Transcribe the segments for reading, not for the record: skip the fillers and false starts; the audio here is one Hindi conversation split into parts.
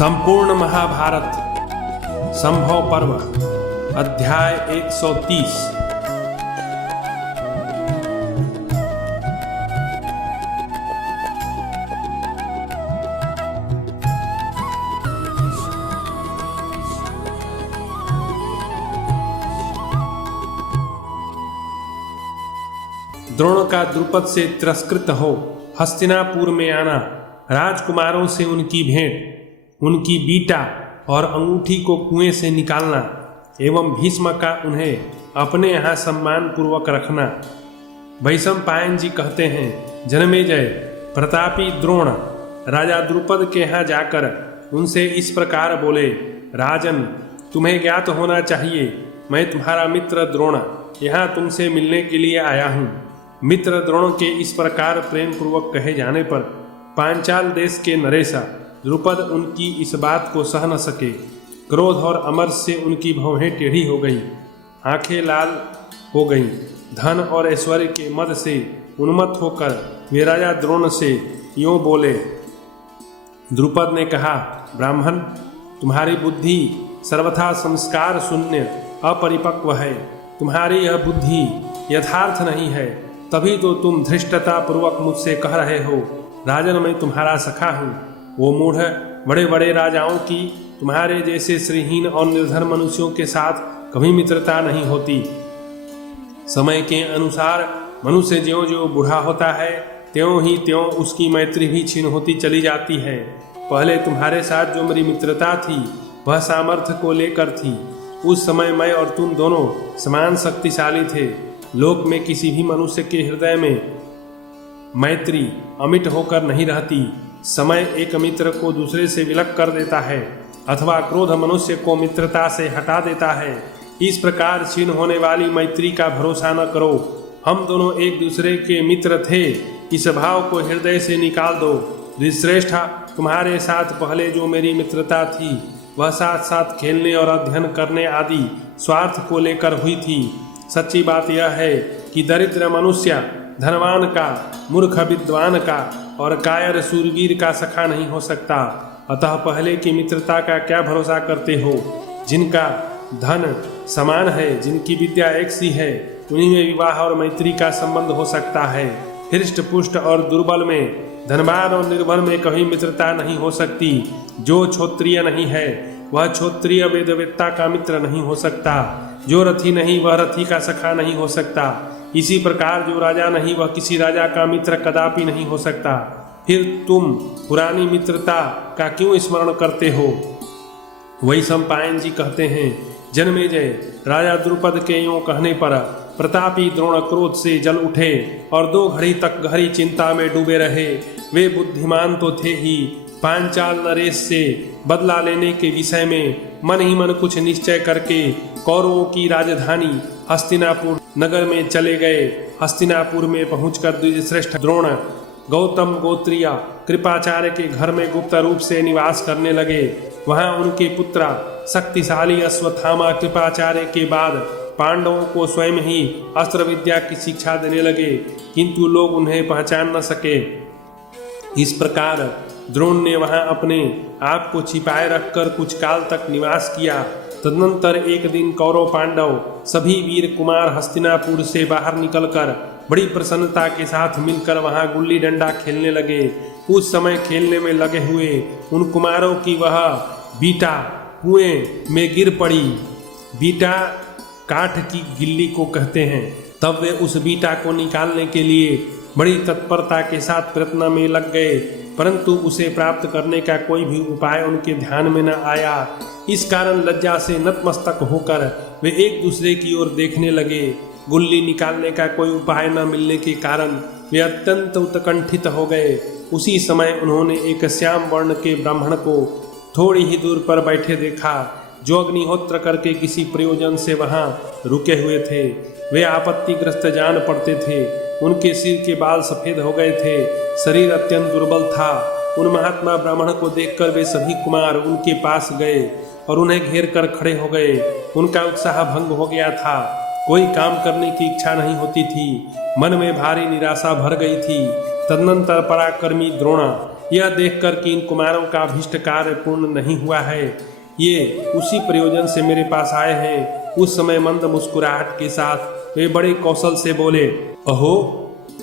संपूर्ण महाभारत संभव पर्व अध्याय 130। द्रोण का द्रुपद से तिरस्कृत हो हस्तिनापुर में आना, राजकुमारों से उनकी भेंट, उनकी बीटा और अंगूठी को कुएं से निकालना एवं भीष्म का उन्हें अपने यहाँ सम्मान पूर्वक रखना। वैशंपायन जी कहते हैं, जनमेजय, प्रतापी द्रोण राजा द्रुपद के यहाँ जाकर उनसे इस प्रकार बोले, राजन, तुम्हें ज्ञात होना चाहिए, मैं तुम्हारा मित्र द्रोण यहाँ तुमसे मिलने के लिए आया हूँ। मित्र द्रोण के इस प्रकार प्रेम पूर्वक कहे जाने पर पांचाल देश के नरेशा द्रुपद उनकी इस बात को सह न सके। क्रोध और अमर से उनकी भौहें टेढ़ी हो गईं, आंखें लाल हो गईं। धन और ऐश्वर्य के मद से उन्मत्त होकर वे राजा द्रोण से यूं बोले। द्रुपद ने कहा, ब्राह्मण, तुम्हारी बुद्धि सर्वथा संस्कार शून्य अपरिपक्व है। तुम्हारी यह बुद्धि यथार्थ नहीं है, तभी तो तुम धृष्टता पूर्वक मुझसे कह रहे हो, राजन, मैं तुम्हारा सखा हूँ। वो मूढ़, बड़े बड़े राजाओं की तुम्हारे जैसे श्रीहीन और निर्धन मनुष्यों के साथ कभी मित्रता नहीं होती। समय के अनुसार मनुष्य ज्यों ज्यों बूढ़ा होता है त्यों ही त्यों उसकी मैत्री भी क्षीण होती चली जाती है। पहले तुम्हारे साथ जो मेरी मित्रता थी वह सामर्थ्य को लेकर थी। उस समय मैं और तुम दोनों समान शक्तिशाली थे। लोक में किसी भी मनुष्य के हृदय में मैत्री अमिट होकर नहीं रहती। समय एक मित्र को दूसरे से विलग कर देता है अथवा क्रोध मनुष्य को मित्रता से हटा देता है। इस प्रकार क्षीण होने वाली मैत्री का भरोसा न करो। हम दोनों एक दूसरे के मित्र थे, इस भाव को हृदय से निकाल दो। ऋषिश्रेष्ठा, तुम्हारे साथ पहले जो मेरी मित्रता थी वह साथ साथ खेलने और अध्ययन करने आदि स्वार्थ को लेकर हुई थी। सच्ची बात यह है कि दरिद्र मनुष्य धनवान का, मूर्ख विद्वान का और कायर सूरवीर का सखा नहीं हो सकता। अतः पहले की मित्रता का क्या भरोसा करते हो? जिनका धन समान है, जिनकी विद्या एक सी है, उन्हीं में विवाह और मैत्री का संबंध हो सकता है। हृष्ट पुष्ट और दुर्बल में, धनवान और निर्बल में कभी मित्रता नहीं हो सकती। जो क्षत्रिय नहीं है वह क्षत्रिय वेदवेत्ता का मित्र नहीं हो सकता। जो रथी नहीं वह रथी का सखा नहीं हो सकता। इसी प्रकार जो राजा नहीं वह किसी राजा का मित्र कदापि नहीं हो सकता। फिर तुम पुरानी मित्रता का क्यों स्मरण करते हो? वैशंपायन जी कहते हैं, जनमेजय, राजा द्रुपद के यूं कहने पर प्रतापी द्रोण क्रोध से जल उठे और 2 घड़ी तक गहरी चिंता में डूबे रहे। वे बुद्धिमान तो थे ही, पांचाल नरेश से बदला लेने के विषय में मन ही मन कुछ निश्चय करके कौरवों की राजधानी हस्तिनापुर नगर में चले गए। हस्तिनापुर में पहुंचकर द्विजश्रेष्ठ द्रोण गौतम गोत्रीय कृपाचार्य के घर में गुप्त रूप से निवास करने लगे। वहां उनके पुत्र शक्तिशाली अश्वत्थामा कृपाचार्य के बाद पांडवों को स्वयं ही अस्त्र विद्या की शिक्षा देने लगे, किंतु लोग उन्हें पहचान न सके। इस प्रकार द्रोण ने वहां अपने आप को छिपाए रखकर कुछ काल तक निवास किया। तदनंतर एक दिन कौरव पांडव सभी वीर कुमार हस्तिनापुर से बाहर निकलकर बड़ी प्रसन्नता के साथ मिलकर वहां गुल्ली डंडा खेलने लगे। उस समय खेलने में लगे हुए उन कुमारों की वह बीटा कुएं में गिर पड़ी। बीटा काठ की गिल्ली को कहते हैं। तब वे उस बीटा को निकालने के लिए बड़ी तत्परता के साथ प्रयत्न में लग गए, परंतु उसे प्राप्त करने का कोई भी उपाय उनके ध्यान में न आया। इस कारण लज्जा से नतमस्तक होकर वे एक दूसरे की ओर देखने लगे। गुल्ली निकालने का कोई उपाय न मिलने के कारण वे अत्यंत उत्कंठित हो गए। उसी समय उन्होंने एक श्याम वर्ण के ब्राह्मण को थोड़ी ही दूर पर बैठे देखा, जो अग्निहोत्र करके किसी प्रयोजन से वहां रुके हुए थे। वे आपत्तिग्रस्त जान पड़ते थे। उनके सिर के बाल सफेद हो गए थे, शरीर अत्यंत दुर्बल था। उन महात्मा ब्राह्मण को देखकर वे सभी कुमार उनके पास गए और उन्हें घेर कर खड़े हो गए। उनका उत्साह भंग हो गया था। कोई काम करने की इच्छा नहीं होती थी। मन में भारी निराशा भर गई थी। तदनंतर पराक्रमी द्रोण यह देखकर कि इन कुमारों का अभीष्ट कार्य पूर्ण नहीं हुआ है, ये उसी प्रयोजन से मेरे पास आए हैं। उस समय मंद मुस्कुराहट के साथ वे बड़े कौशल से बोले, अहो,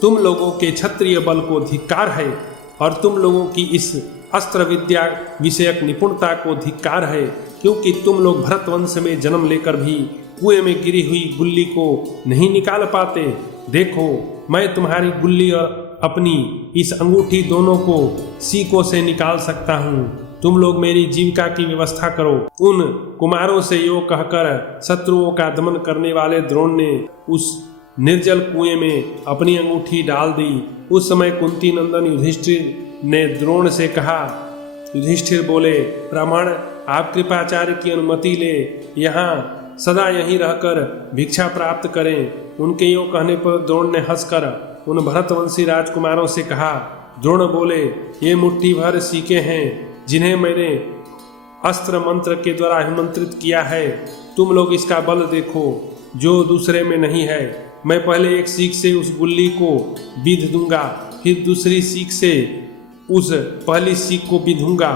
तुम लोगों के क्षत्रिय बल को धिक्कार है और तुम लोगों की इस अस्त्र विद्या विषयक निपुणता को धिक्कार है, क्योंकि तुम लोग भरत वंश में जन्म लेकर भी कुएं में गिरी हुई गुल्ली को नहीं निकाल पाते। देखो, मैं तुम्हारी गुल्ली और अपनी इस अंगूठी दोनों को सीकों से निकाल सकता हूँ। तुम लोग मेरी जीविका की व्यवस्था करो। उन कुमारों से यो कहकर शत्रुओं का दमन करने वाले द्रोण ने उस निर्जल कुएं में अपनी अंगूठी डाल दी। उस समय कुंती नंदन युधिष्ठिर ने द्रोण से कहा। युधिष्ठिर बोले, ब्राह्मण, आप कृपाचार्य की अनुमति ले यहाँ सदा यहीं रहकर भिक्षा प्राप्त करें। उनके यूँ कहने पर द्रोण ने हंसकर उन भरतवंशी राजकुमारों से कहा। द्रोण बोले, ये मुट्ठी भर सीके हैं जिन्हें मैंने अस्त्र मंत्र के द्वारा आमंत्रित किया है। तुम लोग इसका बल देखो जो दूसरे में नहीं है। मैं पहले एक सीख से उस गुल्ली को बीध दूंगा, फिर दूसरी सीख से उस पहली सीख को बीधूंगा।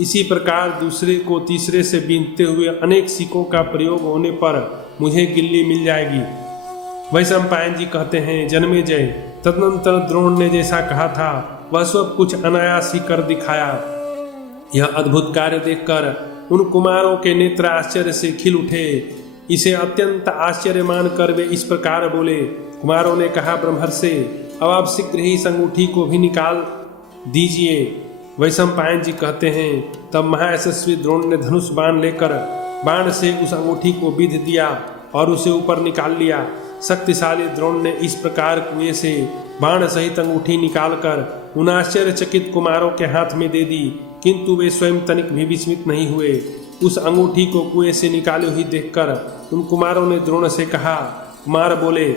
इसी प्रकार दूसरे को तीसरे से बीनते हुए अनेक सीखों का प्रयोग होने पर मुझे गिल्ली मिल जाएगी। वैशंपायन जी कहते हैं, जन्मेजय, तदनंतर द्रोण ने जैसा कहा था वह सब कुछ अनायास ही कर दिखाया। यह अद्भुत कार्य देखकर उन कुमारों के नेत्र आश्चर्य से खिल उठे। इसे अत्यंत आश्चर्य मानकर वे इस प्रकार बोले। कुमारों ने कहा, ब्रह्मर्षि, अब आप शीघ्र ही इस अंगूठी को भी निकाल दीजिए। वैशंपायन जी कहते हैं, तब महायशस्वी द्रोण ने धनुष बाण लेकर बाण से उस अंगूठी को बीध दिया और उसे ऊपर निकाल लिया। शक्तिशाली द्रोण ने इस प्रकार कुएं से बाण सहित अंगूठी निकालकर उन आश्चर्यचकित कुमारों के हाथ में दे दी, किंतु वे स्वयं तनिक भी विस्मित नहीं हुए। उस अंगूठी को कुएं से निकाली हुई देखकर उन कुमारों ने द्रोण से कहा। कुमार बोले,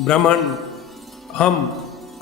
ब्राह्मण, हम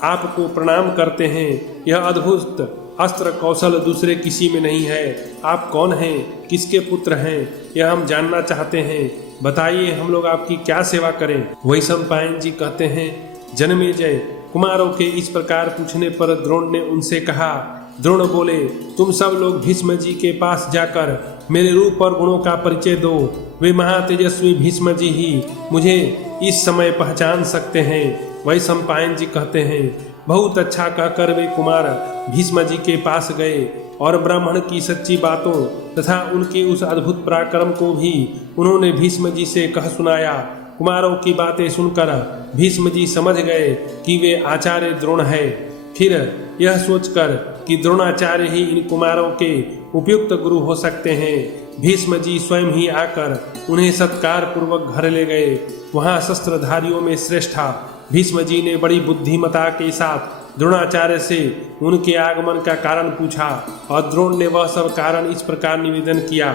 आपको प्रणाम करते हैं। यह अद्भुत अस्त्र कौशल दूसरे किसी में नहीं है। आप कौन हैं, किसके पुत्र हैं, यह हम जानना चाहते हैं। बताइए, हम लोग आपकी क्या सेवा करें। वैशंपायन जी कहते हैं, जन्मेजय, कुमारों के इस प्रकार पूछने पर द्रोण ने उनसे कहा। द्रोण बोले, तुम सब लोग भीष्म जी के पास जाकर मेरे रूप और गुणों का परिचय दो। वे महातेजस्वी भीष्म जी ही मुझे इस समय पहचान सकते हैं। वैशंपायन जी कहते हैं, बहुत अच्छा कहकर वे कुमार भीष्म जी के पास गए और ब्राह्मण की सच्ची बातों तथा उनके उस अद्भुत पराक्रम को भी उन्होंने भीष्म जी से कह सुनाया। कुमारों की बातें सुनकर भीष्म जी समझ गए कि वे आचार्य द्रोण है। फिर यह सोचकर कि द्रोणाचार्य ही इन कुमारों के उपयुक्त गुरु हो सकते हैं, भीष्म जी स्वयं ही आकर उन्हें सत्कार पूर्वक घर ले गए। वहाँ शस्त्रधारियों में श्रेष्ठा भीष्म जी ने बड़ी बुद्धिमता के साथ द्रोणाचार्य से उनके आगमन का कारण पूछा और द्रोण ने वह सब कारण इस प्रकार निवेदन किया।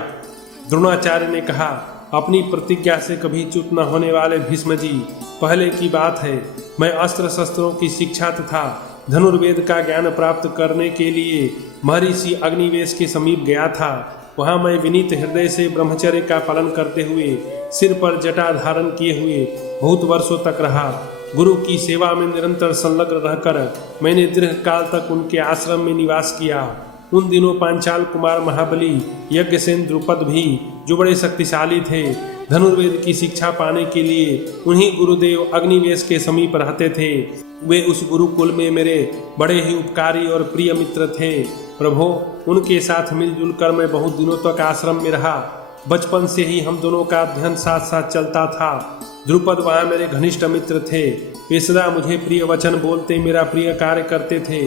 द्रोणाचार्य ने कहा, अपनी प्रतिज्ञा से कभी च्युत न होने वाले भीष्म जी, पहले की बात है, मैं अस्त्र शस्त्रों की शिक्षा तथा धनुर्वेद का ज्ञान प्राप्त करने के लिए महर्षि अग्निवेश के समीप गया था। वहाँ मैं विनीत हृदय से ब्रह्मचर्य का पालन करते हुए सिर पर जटा धारण किए हुए बहुत वर्षों तक रहा। गुरु की सेवा में निरंतर संलग्न रहकर मैंने दीर्घ काल तक उनके आश्रम में निवास किया। उन दिनों पांचाल कुमार महाबली यज्ञसेन द्रुपद भी, जो बड़े शक्तिशाली थे, धनुर्वेद की शिक्षा पाने के लिए उन्हीं गुरुदेव अग्निवेश के समीप रहते थे। वे उस गुरुकुल में मेरे बड़े ही उपकारी और प्रिय मित्र थे। प्रभो, उनके साथ मिलजुल कर मैं बहुत दिनों तक आश्रम में रहा। बचपन से ही हम दोनों का अध्ययन साथ साथ चलता था। द्रुपद वहाँ मेरे घनिष्ठ मित्र थे। वे सदा मुझे प्रिय वचन बोलते मेरा प्रिय कार्य करते थे।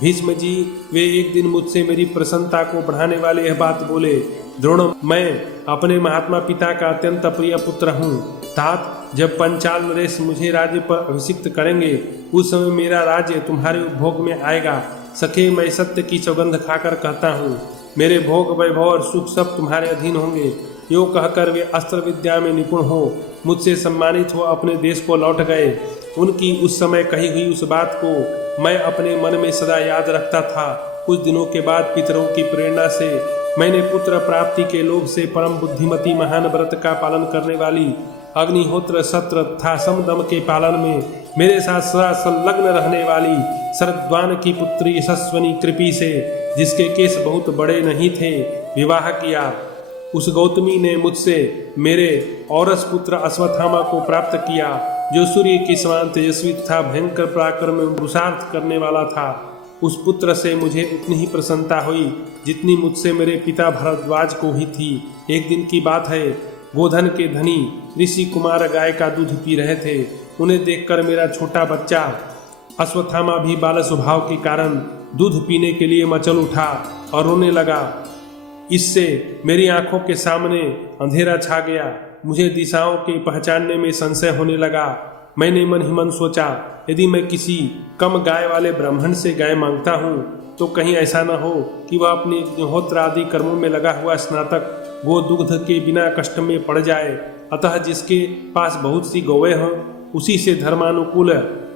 भीष्म जी, वे एक दिन मुझसे मेरी प्रसन्नता को बढ़ाने वाले यह बात बोले, द्रोण, मैं अपने महात्मा पिता का अत्यंत प्रिय पुत्र हूँ। तात, जब पंचाल नरेश मुझे राज्य पर अभिषिक्त करेंगे, उस समय मेरा राज्य तुम्हारे उपभोग में आएगा। सखे, मैं सत्य की सौगंध खाकर कहता हूँ, मेरे भोग वैभव और सुख सब तुम्हारे अधीन होंगे। यो कहकर वे अस्त्र विद्या में निपुण हो मुझसे सम्मानित हो अपने देश को लौट गए। उनकी उस समय कही हुई उस बात को मैं अपने मन में सदा याद रखता था। कुछ दिनों के बाद पितरों की प्रेरणा से मैंने पुत्र प्राप्ति के लोभ से परम बुद्धिमती महान व्रत का पालन करने वाली अग्निहोत्र सत्र तथा समदम के पालन में मेरे साथ सदा संलग्न रहने वाली शरद्वान की पुत्री यशस्वनी कृपि से, जिसके केस बहुत बड़े नहीं थे, विवाह किया। उस गौतमी ने मुझसे मेरे औरस पुत्र अश्वत्थामा को प्राप्त किया, जो सूर्य के समान तेजस्वी तथा भयंकर पराक्रम में पुरुषार्थ करने वाला था। उस पुत्र से मुझे उतनी ही प्रसन्नता हुई जितनी मुझसे मेरे पिता भरद्वाज को ही थी। एक दिन की बात है, गोधन के धनी ऋषि कुमार गाय का दूध पी रहे थे। उन्हें देखकर मेरा छोटा बच्चा अश्वत्थामा भी बाल स्वभाव के कारण दूध पीने के लिए मचल उठा और रोने लगा। इससे मेरी आंखों के सामने अंधेरा छा गया। मुझे दिशाओं के पहचानने में संशय होने लगा। मैंने मन ही मन सोचा, यदि मैं किसी कम गाय वाले ब्राह्मण से गाय मांगता हूँ तो कहीं ऐसा न हो कि वह अपने अग्निहोत्र आदि कर्मों में लगा हुआ स्नातक गो दुग्ध के बिना कष्ट में पड़ जाए। अतः जिसके पास बहुत सी गौवें हों, उसी से धर्मानुकूल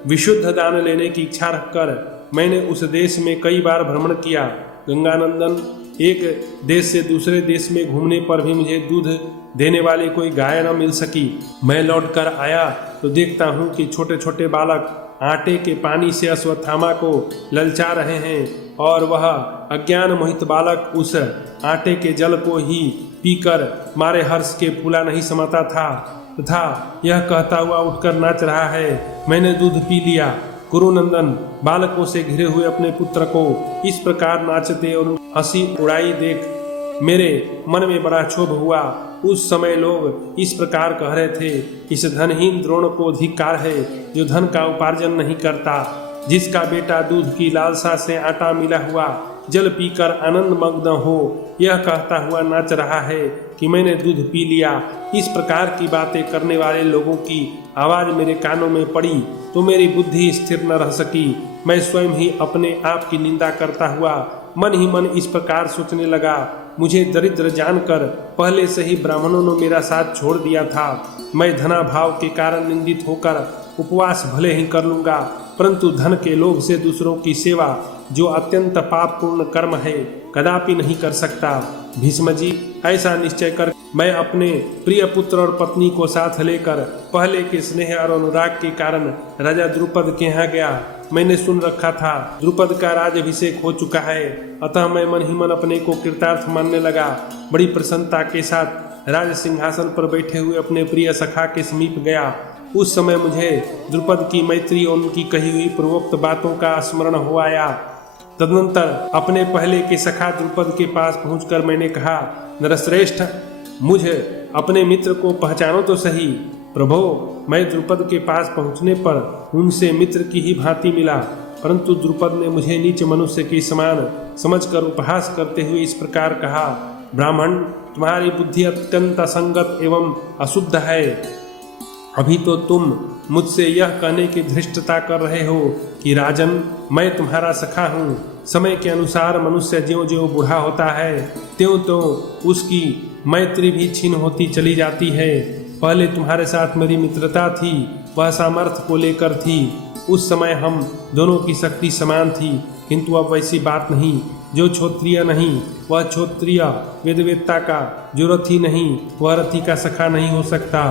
विशुद्ध दान लेने की इच्छा रखकर मैंने उस देश में कई बार भ्रमण किया। गंगानंदन, एक देश से दूसरे देश में घूमने पर भी मुझे दूध देने वाली कोई गाय न मिल सकी। मैं लौट कर आया तो देखता हूँ कि छोटे छोटे बालक आटे के पानी से अश्वत्थामा को ललचा रहे हैं और वह अज्ञान मोहित बालक उस आटे के जल को ही पीकर मारे हर्ष के फूला नहीं समाता था तथा यह कहता हुआ उठकर नाच रहा है, मैंने दूध पी लिया। कुरुनंदन, बालकों से घिरे हुए अपने पुत्र को इस प्रकार नाचते और हंसी उड़ाई देख मेरे मन में बड़ा क्षोभ हुआ। उस समय लोग इस प्रकार कह रहे थे, इस धनहीन द्रोण को धिक्कार है, जो धन का उपार्जन नहीं करता, जिसका बेटा दूध की लालसा से आटा मिला हुआ जल पीकर आनंद मग्न हो, यह कहता हुआ नाच रहा है कि मैंने दूध पी लिया। इस प्रकार की बातें करने वाले लोगों की आवाज मेरे कानों में पड़ी तो मेरी बुद्धि स्थिर न रह सकी। मैं स्वयं ही अपने आप की निंदा करता हुआ मन ही मन इस प्रकार सोचने लगा, मुझे दरिद्र जानकर पहले से ही ब्राह्मणों ने मेरा साथ छोड़ दिया था। मैं धनाभाव के कारण निंदित होकर उपवास भले ही कर लूंगा, परंतु धन के लोभ से दूसरों की सेवा, जो अत्यंत पापपूर्ण कर्म है, कदापि नहीं कर सकता। भीष्म जी, ऐसा निश्चय कर मैं अपने प्रिय पुत्र और पत्नी को साथ लेकर पहले के स्नेह और अनुराग के कारण राजा द्रुपद के यहाँ गया। मैंने सुन रखा था द्रुपद का राजाभिषेक हो चुका है, अतः मैं मन ही मन अपने को कृतार्थ मानने लगा। बड़ी प्रसन्नता के साथ राज सिंहासन पर बैठे हुए अपने प्रिय सखा के समीप गया। उस समय मुझे द्रुपद की मैत्री और उनकी कही हुई पूर्वोक्त बातों का स्मरण हो आया। तदनंतर अपने पहले के सखा द्रुपद के पास पहुंचकर मैंने कहा, नरश्रेष्ठ, मुझे अपने मित्र को पहचानो तो सही। प्रभो, मैं द्रुपद के पास पहुंचने पर उनसे मित्र की ही भांति मिला, परंतु द्रुपद ने मुझे नीच मनुष्य के समान समझकर उपहास करते हुए इस प्रकार कहा, ब्राह्मण, तुम्हारी बुद्धि अत्यंत असंगत एवं अशुद्ध है। अभी तो तुम मुझसे यह कहने की धृष्टता कर रहे हो कि राजन, मैं तुम्हारा सखा हूँ। समय के अनुसार मनुष्य ज्यों ज्यों बूढ़ा होता है त्यों त्यों उसकी मैत्री भी छीन होती चली जाती है। पहले तुम्हारे साथ मेरी मित्रता थी, वह सामर्थ्य को लेकर थी। उस समय हम दोनों की शक्ति समान थी, किंतु अब वैसी बात नहीं। जो क्षत्रिय नहीं वह क्षत्रिय वेदवेत्ता का, जो रथी नहीं वह रथी का सखा नहीं हो सकता।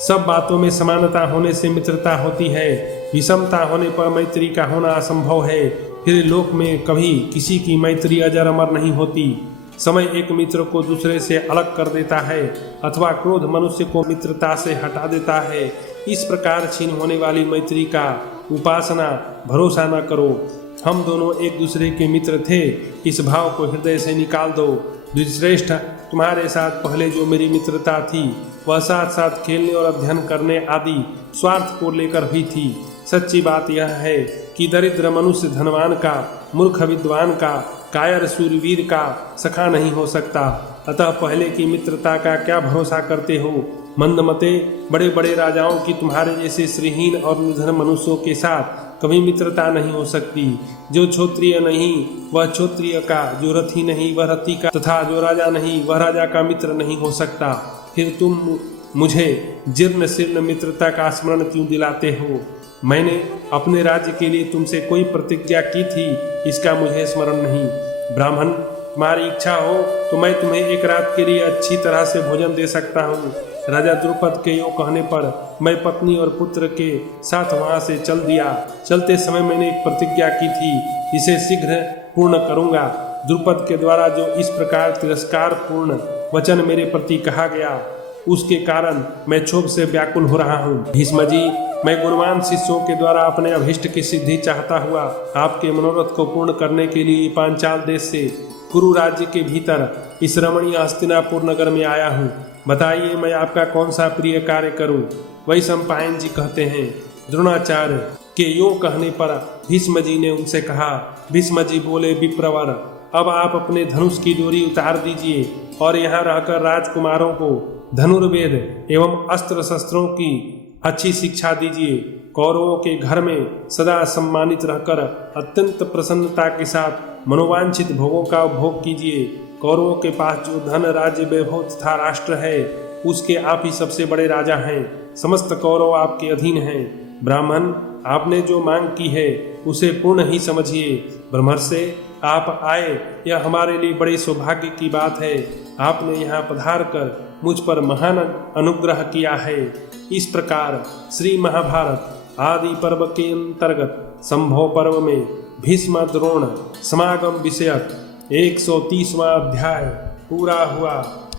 सब बातों में समानता होने से मित्रता होती है, विषमता होने पर मैत्री का होना असंभव है। फिर लोक में कभी किसी की मैत्री अजर अमर नहीं होती। समय एक मित्र को दूसरे से अलग कर देता है अथवा क्रोध मनुष्य को मित्रता से हटा देता है। इस प्रकार छीन होने वाली मैत्री का उपासना भरोसा न करो। हम दोनों एक दूसरे के मित्र थे, इस भाव को हृदय से निकाल दो। द्विश्रेष्ठ, तुम्हारे साथ पहले जो मेरी मित्रता थी वह साथ साथ खेलने और अध्ययन करने आदि स्वार्थ को लेकर हुई थी। सच्ची बात यह है कि दरिद्र मनुष्य धनवान का, मूर्ख विद्वान का, कायर सूरवीर का सखा नहीं हो सकता। अतः पहले की मित्रता का क्या भरोसा करते हो? मंदमते, बड़े बड़े राजाओं की तुम्हारे जैसे श्रीहीन और निर्धन मनुष्यों के साथ कभी मित्रता नहीं हो सकती। जो क्षत्रिय नहीं वह क्षत्रिय का, जो रथी नहीं वह रथी का, तथा जो राजा नहीं वह राजा का मित्र नहीं हो सकता। फिर तुम मुझे जीर्ण शीर्ण मित्रता का स्मरण क्यों दिलाते हो? मैंने अपने राज्य के लिए तुमसे कोई प्रतिज्ञा की थी, इसका मुझे स्मरण नहीं। ब्राह्मण, तुम्हारी इच्छा हो तो मैं तुम्हें एक रात के लिए अच्छी तरह से भोजन दे सकता हूँ, राजा द्रुपद के योग कहने पर मैं पत्नी और पुत्र के साथ वहां से चल दिया। चलते समय मैंने एक प्रतिज्ञा की थी, इसे शीघ्र पूर्ण करूंगा। द्रुपद के द्वारा जो इस प्रकार तिरस्कार पूर्ण वचन मेरे प्रति कहा गया, उसके कारण मैं क्षोभ से व्याकुल हो रहा हूँ। भीष्म जी, मैं गुणवान शिष्यों के द्वारा अपने अभिष्ट की सिद्धि चाहता हुआ आपके मनोरथ को पूर्ण करने के लिए पांचाल देश से कुरु राज्य के भीतर इस रमणीय हस्तिनापुर नगर में आया हूँ। बताइए मैं आपका कौन सा प्रिय कार्य करूँ। वैशंपायन जी कहते हैं, द्रोणाचार्य के यो कहने पर भीष्म जी ने उनसे कहा। भीष्म जी बोले, विप्रवर, अब आप अपने धनुष की डोरी उतार दीजिए और यहाँ रहकर राजकुमारों को धनुर्वेद एवं अस्त्र शस्त्रों की अच्छी शिक्षा दीजिए। कौरवों के घर में सदा सम्मानित रहकर अत्यंत प्रसन्नता के साथ मनोवांछित भोगों का उपभोग कीजिए। कौरवों के पास जो धन, राज्य, वैभव तथा राष्ट्र है, उसके आप ही सबसे बड़े राजा हैं। समस्त कौरव आपके अधीन हैं। ब्राह्मण, आपने जो मांग की है उसे पूर्ण ही समझिए। ब्रह्मर्षि, आप आए, यह हमारे लिए बड़े सौभाग्य की बात है। आपने यहाँ पधार कर मुझ पर महान अनुग्रह किया है। इस प्रकार श्री महाभारत आदि पर्व के अंतर्गत संभव पर्व में भीष्म द्रोण समागम विषयक 130वां अध्याय पूरा हुआ।